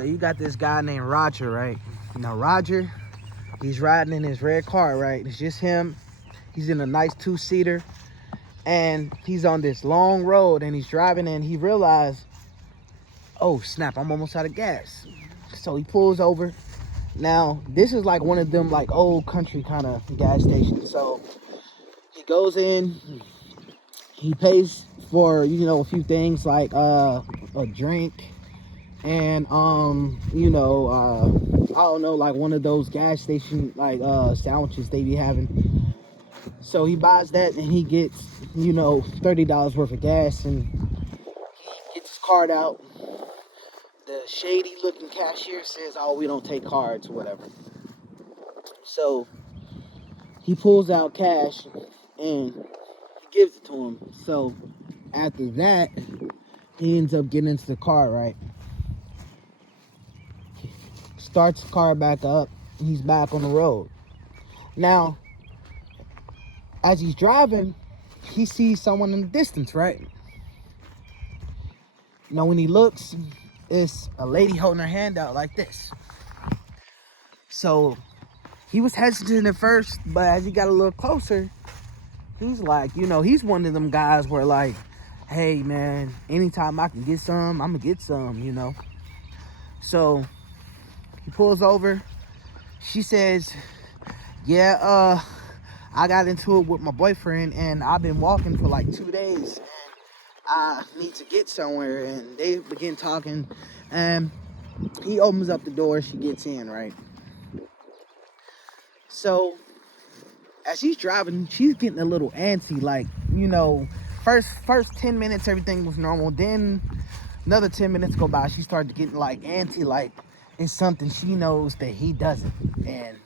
So you got this guy named Roger, right? Now Roger, he's riding in his red car, right? It's just him. He's in a nice two-seater, and he's on this long road, and he's driving, and he realized, oh snap, I'm almost out of gas. So he pulls over. Now this is like one of them like old country kind of gas stations. So he goes in, he pays for, you know, a few things like a drink and I don't know, like one of those gas station like sandwiches they be having. So he buys that and he gets, you know, $30 worth of gas, and he gets his card out. The shady looking cashier says, oh, we don't take cards or whatever. So he pulls out cash and he gives it to him. So after that, he ends up getting into the car, right? Starts the car back up. He's back on the road. Now, as he's driving, he sees someone in the distance, right? Now, when he looks, it's a lady holding her hand out like this. So he was hesitant at first, but as he got a little closer, he's like, you know, he's one of them guys where like, hey man, anytime I can get some, I'm gonna get some, you know. So he pulls over. She says, yeah, I got into it with my boyfriend and I've been walking for like 2 days and I need to get somewhere. And they begin talking and he opens up the door, she gets in, right? So as he's driving, she's getting a little antsy, like, you know, first 10 minutes everything was normal, then another 10 minutes go by, she started getting like antsy, like it's something she knows that he doesn't. And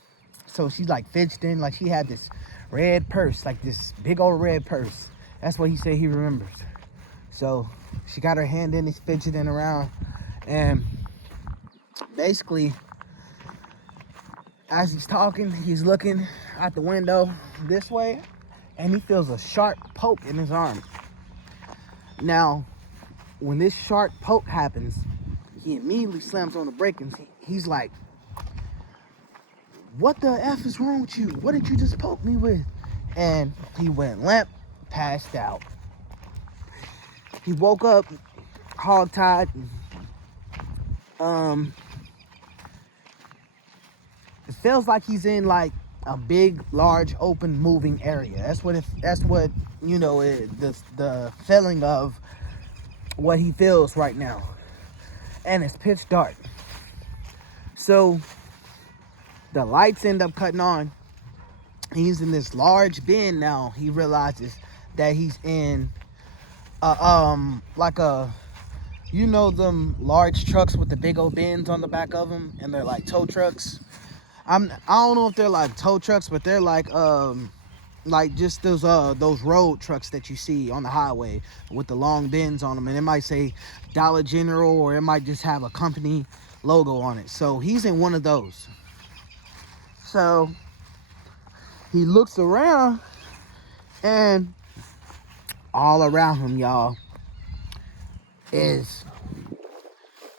so she's like fidgeting, like she had this red purse, like this big old red purse. That's what he said he remembers. So she got her hand in, he's fidgeting around, and basically as he's talking, he's looking out the window this way, and he feels a sharp poke in his arm. Now, when this sharp poke happens, he immediately slams on the brake, and he's like, what the F is wrong with you? What did you just poke me with? And he went limp, passed out. He woke up hogtied. It feels like he's in like a big, large, open, moving area. That's what you know. The feeling of what he feels right now, and it's pitch dark. So the lights end up cutting on. He's in this large bin now. He realizes that he's in like a, you know, them large trucks with the big old bins on the back of them, and they're like tow trucks. I don't know if they're like tow trucks, but they're like just those road trucks that you see on the highway with the long bins on them, and it might say Dollar General or it might just have a company logo on it. So he's in one of those. So he looks around, and all around him, y'all, is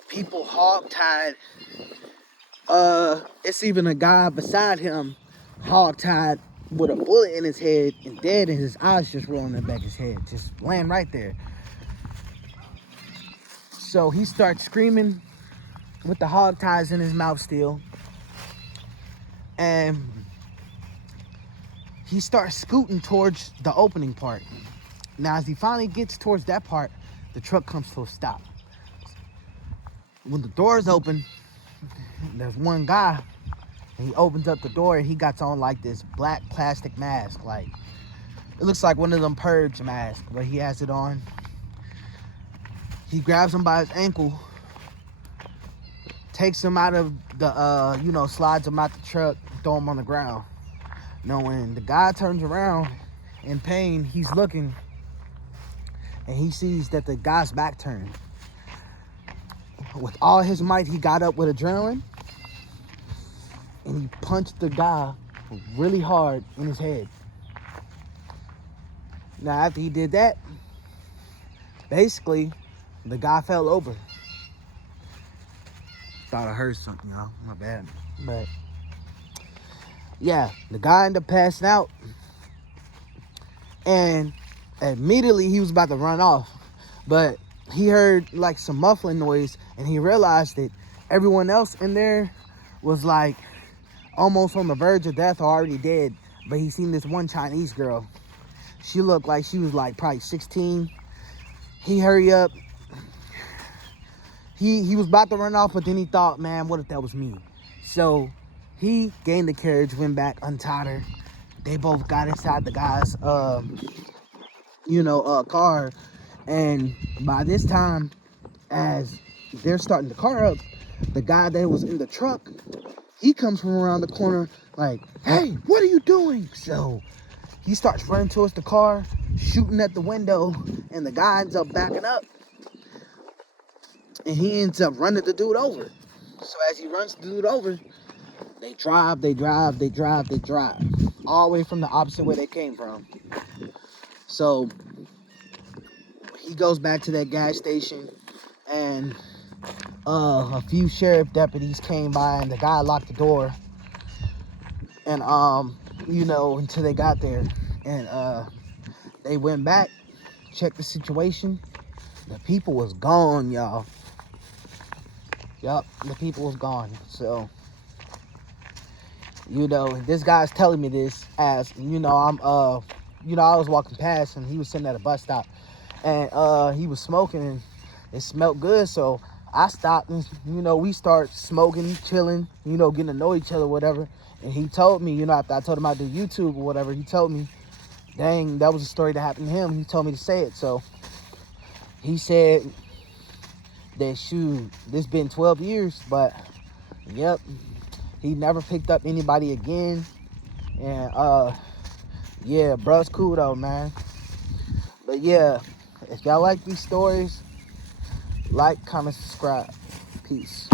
people hogtied. It's even a guy beside him, hogtied with a bullet in his head and dead, and his eyes just rolling in the back of his head, just laying right there. So he starts screaming with the hog ties in his mouth still, and he starts scooting towards the opening part. Now, as he finally gets towards that part, the truck comes to a stop. When the doors open, there's one guy, and he opens up the door, and he got on like this black plastic mask. Like, it looks like one of them purge masks, but he has it on. He grabs him by his ankle, takes him out of the, slides him out the truck, throw him on the ground. Now, when the guy turns around in pain, he's looking, and he sees that the guy's back turned. With all his might, he got up with adrenaline, and he punched the guy really hard in his head. Now, after he did that, basically, the guy fell over. thought I heard something, y'all. My bad. But yeah, the guy ended up passing out, and immediately he was about to run off, but he heard like some muffling noise, and he realized that everyone else in there was like almost on the verge of death or already dead. But he seen this one Chinese girl. She looked like she was like probably 16. He hurry up. He was about to run off, but then he thought, man, what if that was me? So he gained the courage, went back, untied her. They both got inside the guy's car. And by this time, as they're starting the car up, the guy that was in the truck, he comes from around the corner like, hey, what are you doing? So he starts running towards the car, shooting at the window, and the guy ends up backing up, and he ends up running the dude over. So as he runs the dude over, they drive, all the way from the opposite way they came from. So he goes back to that gas station, and a few sheriff deputies came by, and the guy locked the door, and until they got there, and they went back, checked the situation. The people was gone, y'all. Yup, the people was gone. So this guy's telling me this as I'm I was walking past, and he was sitting at a bus stop, and he was smoking, and it smelled good. So I stopped, and we start smoking, chilling, getting to know each other, whatever. And he told me, after I told him I do YouTube or whatever, he told me, dang, that was a story that happened to him. He told me to say it. So he said that, shoot, this been 12 years, but yep, he never picked up anybody again. And yeah, bruh's cool though, man. But yeah, if y'all like these stories, like, comment, subscribe. Peace.